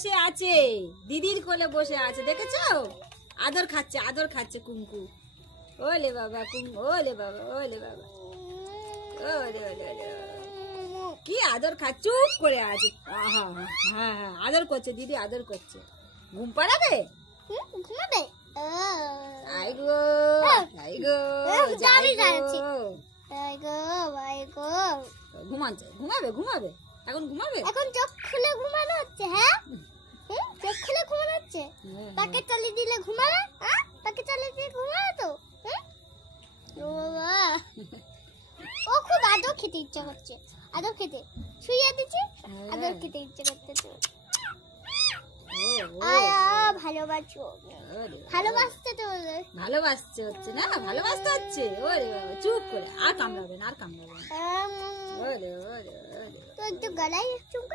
বসে আছে, দিদির কোলে বসে আছে, দেখেছো? আদর খাচ্ছে কুঙ্কু। ওলে বাবা ওলে বাবা ওলে বাবা ওলে ওলে ওলে। কি আদর চুপ করে আছে। হ্যাঁ, আদর করছে দিদি, আদর করছে। ঘুম পাড়াবে? ঘুমাবে? ঘুমাবে এখন ঘুমাবে। এখন চোখ খুলে ঘুমানো হচ্ছে। হ্যাঁ, চোখ খুলে ঘুমানো হচ্ছে। তাকে চালিয়ে দিলে ঘুমাবে? তাকে চালিয়ে দিয়ে ঘুমাবে তো? ও খুব আদর খেতে ইচ্ছা করছে। আদর খেতে শুয়ে দিচ্ছি, আদর খেতে ইচ্ছে করতেছে। ভালোবাসছে হচ্ছে না, ভালোবাসতে হচ্ছে। ওরে বাবা চুপ করে, আর কামড়াবে না, আর কামড়াবে না। তো একটু গলায় চুপ